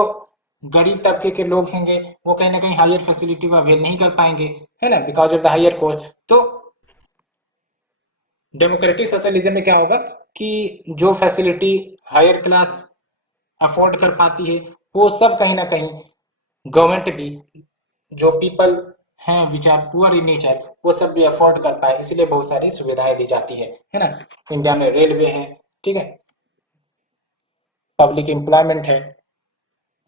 गरीब तबके के लोग होंगे वो कहीं ना कहीं हायर फैसिलिटी को अवेल नहीं कर पाएंगे, है ना, because of the higher cost. तो डेमोक्रेटिक सोशलिज्म में क्या होगा कि जो फैसिलिटी हायर क्लास अफोर्ड कर पाती है वो सब कहीं ना कहीं गवर्नमेंट भी जो पीपल हैं which are poor in nature वो सब भी अफोर्ड कर पाए, इसलिए बहुत सारी सुविधाएं दी जाती है ना। इंडिया में रेलवे है, ठीक है, पब्लिक एम्प्लॉयमेंट है,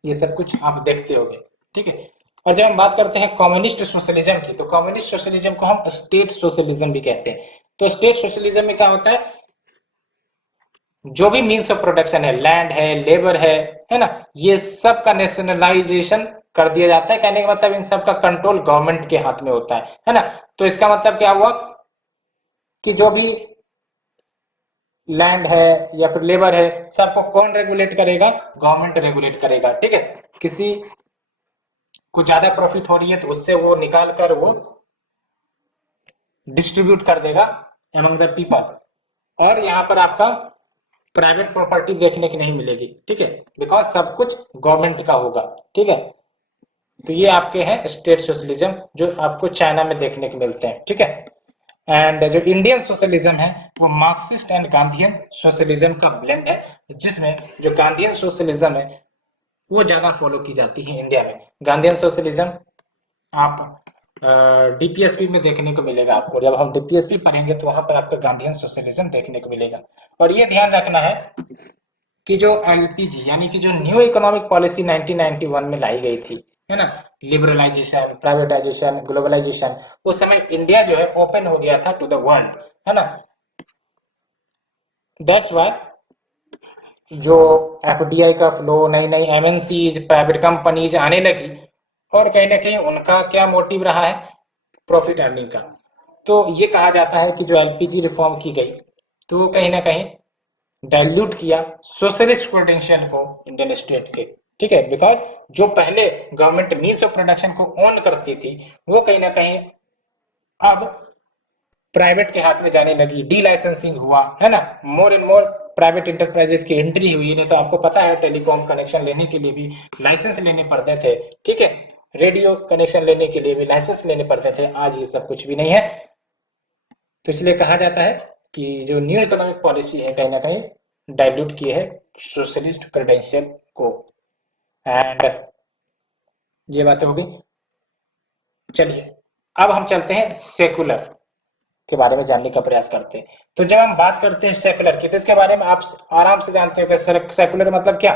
ये सब कुछ आप देखते होंगे, ठीक है। और जब हम बात करते हैं कम्युनिस्ट सोशलिज्म की तो कम्युनिस्ट सोशलिज्म को हम स्टेट सोशलिज्म भी कहते हैं। तो स्टेट सोशलिज्म में क्या होता है, जो भी मीन्स ऑफ प्रोडक्शन है, लैंड है, लेबर है ना, ये सब का नेशनलाइजेशन कर दिया जाता है। कहने का मतलब इन सब का कंट्रोल गवर्नमेंट के हाथ में होता है ना। तो इसका मतलब क्या हुआ कि जो भी लैंड है या फिर लेबर है सबको कौन रेगुलेट करेगा, गवर्नमेंट रेगुलेट करेगा, ठीक है। किसी को ज्यादा प्रॉफिट हो रही है तो उससे वो निकाल कर वो डिस्ट्रीब्यूट कर देगा एमंग द पीपल। और यहाँ पर आपका प्राइवेट प्रॉपर्टी देखने की नहीं मिलेगी, ठीक है, बिकॉज सब कुछ गवर्नमेंट का होगा, ठीक है। तो ये आपके हैं स्टेट सोशलिज्म जो आपको चाइना में देखने को मिलते हैं, ठीक है। एंड जो इंडियन सोशलिज्म है वो मार्क्सिस्ट एंड गांधीयन सोशलिज्म का ब्लेंड है, जिसमें जो गांधीयन सोशलिज्म है वो ज्यादा फॉलो की जाती है इंडिया में। गांधीयन सोशलिज्म आप डीपीएसपी में देखने को मिलेगा आपको। जब हम डीपीएसपी पढ़ेंगे तो वहां पर आपको गांधीयन सोशलिज्म देखने को मिलेगा। और ये ध्यान रखना है कि जो एलपीजी यानी कि जो न्यू इकोनॉमिक पॉलिसी 1991 में लाई गई थी, है ना, लिबरलाइजेशन, प्राइवेटाइजेशन, ग्लोबलाइजेशन, उस समय इंडिया जो है ओपन हो गया था टू द वर्ल्ड, है ना। दैट्स वाई जो एफडीआई का फ्लो, नई नई एमएनसीज, प्राइवेट कंपनीज आने लगी, और कहीं ना कहीं उनका क्या मोटिव रहा है, प्रॉफिट अर्निंग का। तो ये कहा जाता है कि जो एलपीजी रिफॉर्म की गई तो वो कहीं ना कहीं डाइल्यूट किया सोशलिस्ट पोटेंशियल को इंडियन स्टेट के, ठीक है। बिकॉज जो पहले गवर्नमेंट मीन्स ऑफ प्रोडक्शन को ओन करती थी वो कहीं ना कहीं अब प्राइवेट के हाथ में जाने लगी, डी लाइसेंसिंग हुआ, है ना, more and more private enterprises की एंट्री हुई। नहीं तो आपको पता है टेलीकॉम कनेक्शन लेने के लिए भी लाइसेंस लेने पड़ते थे, ठीक है, रेडियो कनेक्शन लेने के लिए भी लाइसेंस लेने पड़ते थे। आज ये सब कुछ भी नहीं है। तो इसलिए कहा जाता है कि जो न्यू इकोनॉमिक पॉलिसी है कहीं ना कहीं डाइल्यूट की है सोशलिस्ट क्रेडेंशियल को। एंड ये बातें हो गई। चलिए अब हम चलते हैं सेकुलर के बारे में जानने का प्रयास करते हैं। तो जब हम बात करते हैं सेकुलर की तो इसके बारे में आप आराम से जानते हो कि सेकुलर मतलब क्या,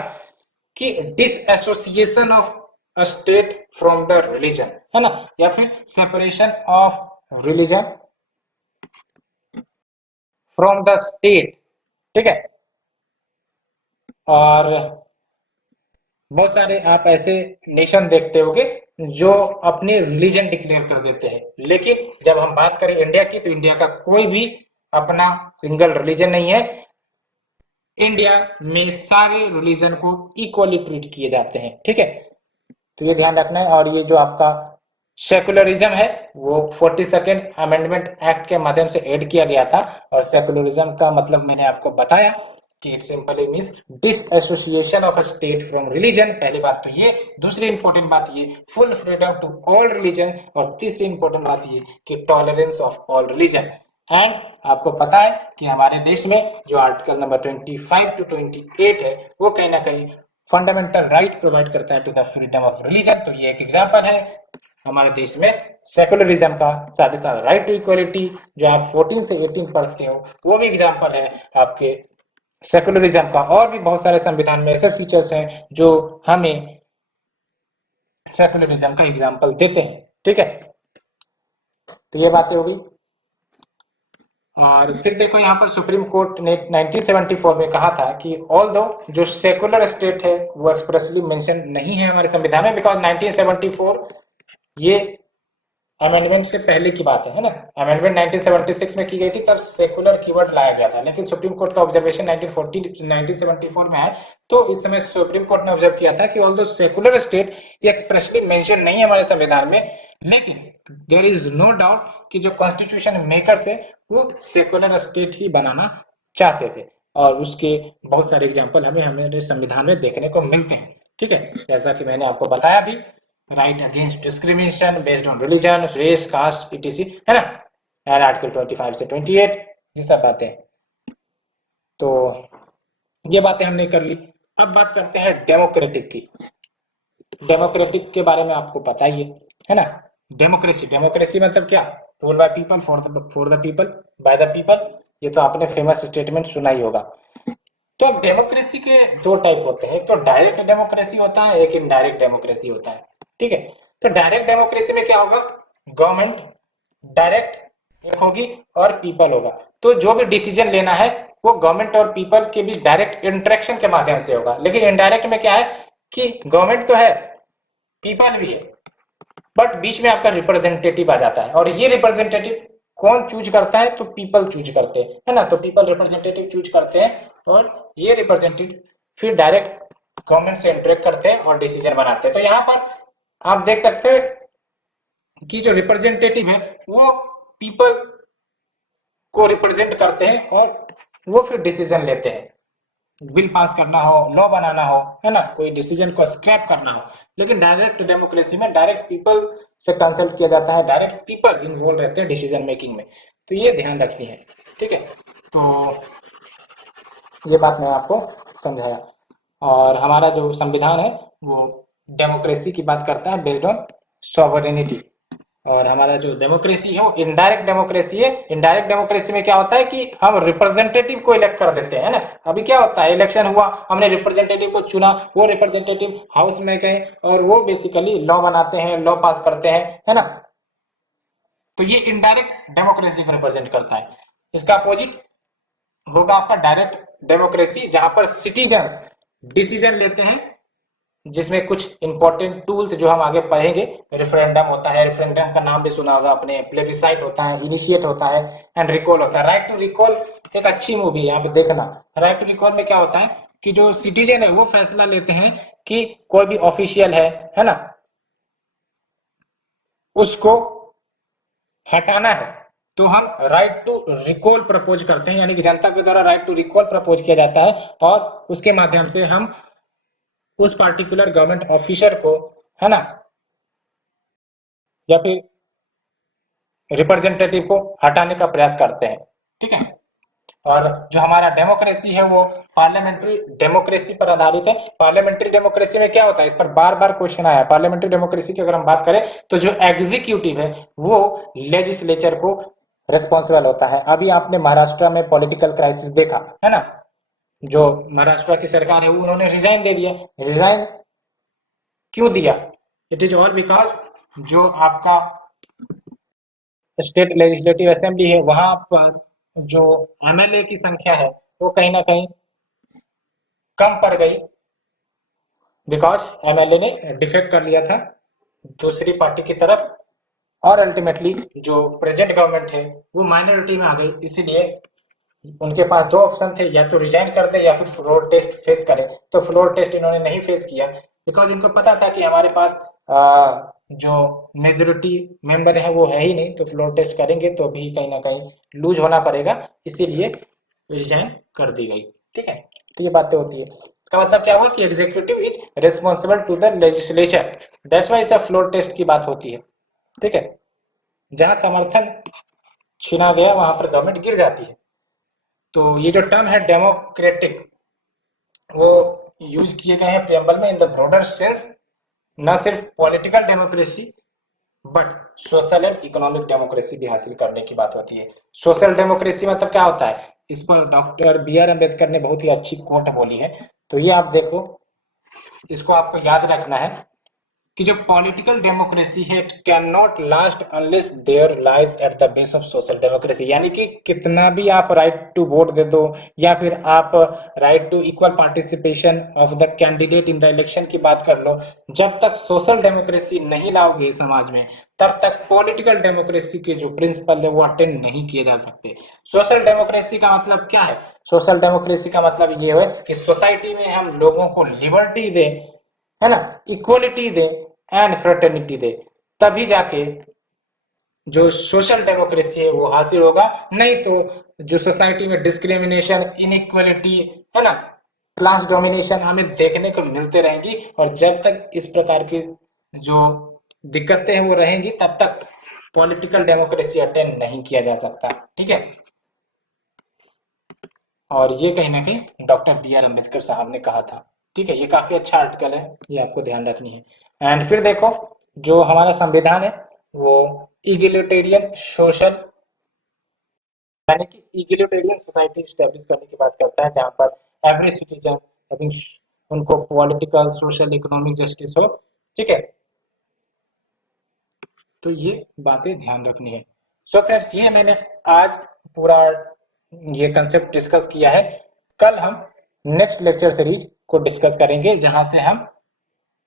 कि dissociation of a state from the religion, है ना, या फिर separation of religion from the state, ठीक है। और बहुत सारे आप ऐसे नेशन देखते होंगे जो अपने रिलीजन डिक्लेयर कर देते हैं, लेकिन जब हम बात करें इंडिया की तो इंडिया का कोई भी अपना सिंगल रिलीजन नहीं है। इंडिया में सारे रिलीजन को इक्वली ट्रीट किए जाते हैं, ठीक है। तो ये ध्यान रखना है। और ये जो आपका सेकुलरिज्म है वो 42nd अमेंडमेंट एक्ट के माध्यम से ऐड किया गया था। और सेकुलरिज्म का मतलब मैंने आपको बताया कि it simply means disassociation of a state from religion. पहली बात तो ये। दूसरी इंपॉर्टेंट बात ये full freedom to all religion. और तीसरी इंपॉर्टेंट बात ये कि tolerance of all religion. And आपको पता है कि हमारे देश में जो आर्टिकल नंबर 25 टू 28 है वो कहीं ना कहीं फंडामेंटल राइट प्रोवाइड करता है to the freedom of religion. तो ये एक एग्जांपल है हमारे देश में सेकुलरिज्म का। साथ ही साथ राइट टू इक्वलिटी जो आप 14 से 18 पढ़ते हो वो भी एग्जांपल है आपके सेकुलरिज्म का। और भी बहुत सारे संविधान में ऐसे फीचर्स हैं जो हमें सेकुलरिज्म का एग्जांपल देते हैं, ठीक है। तो ये बातें हो गई। और फिर देखो यहाँ पर सुप्रीम कोर्ट ने 1974 में कहा था कि ऑल दो जो सेकुलर स्टेट है वो एक्सप्रेसली मेंशन नहीं है हमारे संविधान में, बिकॉज 1974 ये अमेंडमेंट से पहले की बात है ना। अमेंडमेंट 1976 में की गई थी, तब सेकुलर कीवर्ड लाया गया था। लेकिन सुप्रीम कोर्ट का ऑब्जर्वेशन 1974 में आया तो इस समय सुप्रीम कोर्ट ने ऑब्जर्व किया था कि ऑल दो सेकुलर स्टेट ये एक्सप्रेसली मेंशन नहीं है हमारे संविधान में, लेकिन देयर इज नो डाउट कि जो कॉन्स्टिट्यूशन मेकर्स है वो सेकुलर स्टेट ही बनाना चाहते थे। और उसके बहुत सारे एग्जाम्पल हमें हमारे संविधान में देखने को मिलते हैं, ठीक है। जैसा कि मैंने आपको बताया भी, right against discrimination based on religion, race, caste, etc, है ना। एंड आर्टिकल 25 से 28 ये सब बातें। तो ये बातें हमने कर ली। अब बात करते हैं डेमोक्रेटिक की। डेमोक्रेटिक के बारे में आपको पता ही है ना। डेमोक्रेसी, डेमोक्रेसी मतलब क्या, rule by people, for the people, by the people. ये तो आपने फेमस स्टेटमेंट सुना ही होगा। तो अब डेमोक्रेसी के दो टाइप होते हैं, एक तो डायरेक्ट डेमोक्रेसी होता है, एक इनडायरेक्ट डेमोक्रेसी होता है, ठीक है। तो डायरेक्ट डेमोक्रेसी में क्या होगा, गवर्नमेंट डायरेक्ट एक होगी और पीपल होगा। तो जो भी डिसीजन लेना है वो गवर्नमेंट और पीपल के बीच डायरेक्ट इंटरेक्शन के माध्यम से होगा। लेकिन इनडायरेक्ट में क्या है कि गवर्नमेंट तो है, पीपल भी है, बट बीच में आपका रिप्रेजेंटेटिव आ जाता है। और ये रिप्रेजेंटेटिव कौन चूज करता है, तो पीपल चूज करते हैं, है ना। तो पीपल रिप्रेजेंटेटिव चूज करते हैं और ये रिप्रेजेंटेटिव फिर डायरेक्ट गवर्नमेंट से इंटरेक्ट करते हैं और डिसीजन बनाते हैं। तो यहाँ पर आप देख सकते हैं कि जो रिप्रेजेंटेटिव है वो पीपल को रिप्रेजेंट करते हैं और वो फिर डिसीजन लेते हैं, बिल पास करना हो, लॉ बनाना हो, है ना, कोई डिसीजन को स्क्रैप करना हो। लेकिन डायरेक्ट डेमोक्रेसी में डायरेक्ट पीपल से कंसल्ट किया जाता है, डायरेक्ट पीपल इन्वॉल्व रहते हैं डिसीजन मेकिंग में। तो ये ध्यान रखनी है, ठीक है। तो ये बात मैं आपको समझाया। और हमारा जो संविधान है वो डेमोक्रेसी की बात करता है बेस्ड ऑन सॉवरेनिटी, और हमारा जो डेमोक्रेसी है वो इनडायरेक्ट डेमोक्रेसी है। इनडायरेक्ट डेमोक्रेसी में क्या होता है कि हम रिप्रेजेंटेटिव को इलेक्ट कर देते हैं ना। अभी क्या होता है, इलेक्शन हुआ, हमने रिप्रेजेंटेटिव को चुना, वो रिप्रेजेंटेटिव हाउस में गए और वो बेसिकली लॉ बनाते हैं, लॉ पास करते हैं, है ना। तो ये इनडायरेक्ट डेमोक्रेसी को रिप्रेजेंट करता है। इसका अपोजिट होगा आपका डायरेक्ट डेमोक्रेसी, जहां पर सिटीजन डिसीजन लेते हैं, जिसमें कुछ इंपॉर्टेंट टूल्स जो हम आगे पढ़ेंगे। रेफरेंडम होता है, रेफरेंडम का नाम भी सुना होगा आपने, प्लेबिसाइट होता है, इनिशिएट होता है, एंड रिकॉल होता है। राइट टू रिकॉल एक अच्छी मूवी है, आप देखना। राइट टू रिकॉल में क्या होता है कि जो सिटीजन है वो फैसला लेते हैं कि कोई भी ऑफिशियल है ना, उसको हटाना है, तो हम राइट टू रिकॉल प्रपोज करते हैं, यानी कि जनता के द्वारा राइट टू रिकॉल प्रपोज किया जाता है और उसके माध्यम से हम उस पार्टिकुलर गवर्नमेंट ऑफिसर को, है ना, या फिर रिप्रेजेंटेटिव को हटाने का प्रयास करते हैं। ठीक है। और जो हमारा डेमोक्रेसी है वो पार्लियामेंट्री डेमोक्रेसी पर आधारित है। पार्लियामेंट्री डेमोक्रेसी में क्या होता है, इस पर बार बार क्वेश्चन आया है। पार्लियामेंट्री डेमोक्रेसी की अगर हम बात करें तो जो एग्जीक्यूटिव है वो लेजिस्लेचर को रिस्पॉन्सिबल होता है। अभी आपने महाराष्ट्र में पॉलिटिकल क्राइसिस देखा है ना, जो महाराष्ट्र की सरकार है वो उन्होंने रिजाइन दे दिया। रिजाइन क्यों दिया? इट इज ऑल बिकॉज जो आपका स्टेट लेजिस्लेटिव असेंबली है वहां पर जो एमएलए की संख्या है वो कहीं ना कहीं कम पड़ गई, बिकॉज एमएलए ने डिफेक्ट कर लिया था दूसरी पार्टी की तरफ, और अल्टीमेटली जो प्रेजेंट गवर्नमेंट है वो माइनॉरिटी में आ गई। इसीलिए उनके पास दो ऑप्शन थे, या तो रिजाइन कर दे या फिर फ्लोर टेस्ट फेस करे। तो फ्लोर टेस्ट इन्होंने नहीं फेस किया, बिकॉज इनको पता था कि हमारे पास जो मेजोरिटी मेंबर है वो है ही नहीं, तो फ्लोर टेस्ट करेंगे तो भी कहीं ना कहीं लूज होना पड़ेगा, इसीलिए रिजाइन कर दी गई। ठीक है, तो ये बातें होती है। इसका मतलब क्या हुआ कि executive is responsible to the legislature, that's why सब फ्लोर टेस्ट की बात होती है। ठीक है, जहां समर्थन छीना गया वहां पर गवर्नमेंट गिर जाती है। तो ये जो टर्म है डेमोक्रेटिक वो यूज किए गए हैं प्रियम्बल में इन द ब्रॉडर सेंस, न सिर्फ political democracy but social and economic democracy भी हासिल करने की बात होती है। सोशल डेमोक्रेसी मतलब क्या होता है, इस पर डॉक्टर बी आर अम्बेडकर ने बहुत ही अच्छी कोट बोली है, तो ये आप देखो, इसको आपको याद रखना है कि जो पॉलिटिकल डेमोक्रेसी है it can not last unless there lies at the base of social democracy. यानी कि कितना भी आप राइट टू वोट दे दो या फिर आप right to equal participation of the candidate in the election की बात कर लो, जब तक सोशल डेमोक्रेसी नहीं लाओगे समाज में तब तक पॉलिटिकल डेमोक्रेसी के जो प्रिंसिपल है वो अटेंड नहीं किए जा सकते। सोशल डेमोक्रेसी का मतलब क्या है? सोशल डेमोक्रेसी का मतलब ये है कि सोसाइटी में हम लोगों को लिबर्टी दें, है ना, इक्वलिटी दें एंड फ्रेटर्निटी दे, तभी जाके जो सोशल डेमोक्रेसी है वो हासिल होगा। नहीं तो जो सोसाइटी में डिस्क्रिमिनेशन, इनइक्वलिटी, है ना, क्लास डोमिनेशन हमें देखने को मिलते रहेंगी, और जब तक इस प्रकार की जो दिक्कतें हैं वो रहेंगी तब तक पॉलिटिकल डेमोक्रेसी अटेंड नहीं किया जा सकता। ठीक है, और ये कहीं ना कहीं डॉक्टर बी आर अम्बेडकर साहब ने कहा था। ठीक है, ये काफी अच्छा आर्टिकल है, ये आपको ध्यान रखनी है। एंड फिर देखो, जो हमारा संविधान है वो इगलिटेरियन सोशल, यानी कि इगलिटेरियन सोसाइटी स्टैब्लिश करने की बात करता है, जहाँ पर एवरी सिटीजन आई थिंक उनको पॉलिटिकल सोशल इकोनॉमिक जस्टिस हो। ठीक है, तो ये बातें ध्यान रखनी है। सो फ्रेंड्स, ये मैंने आज पूरा ये कंसेप्ट डिस्कस किया है। कल हम नेक्स्ट लेक्चर सीरीज को डिस्कस करेंगे, जहां से हम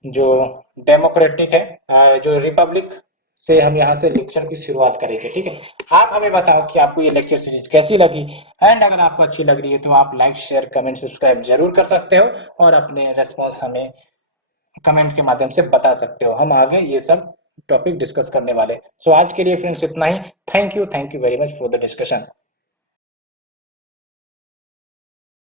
जो डेमोक्रेटिक है, जो रिपब्लिक से हम यहाँ से लेक्चर की शुरुआत करेंगे। ठीक है, आप हमें बताओ कि आपको ये लेक्चर सीरीज कैसी लगी, एंड अगर आपको अच्छी लग रही है तो आप लाइक शेयर कमेंट सब्सक्राइब जरूर कर सकते हो, और अपने रेस्पॉन्स हमें कमेंट के माध्यम से बता सकते हो। हम आगे ये सब टॉपिक डिस्कस करने वाले। सो आज के लिए फ्रेंड्स इतना ही। Thank you very much for the discussion.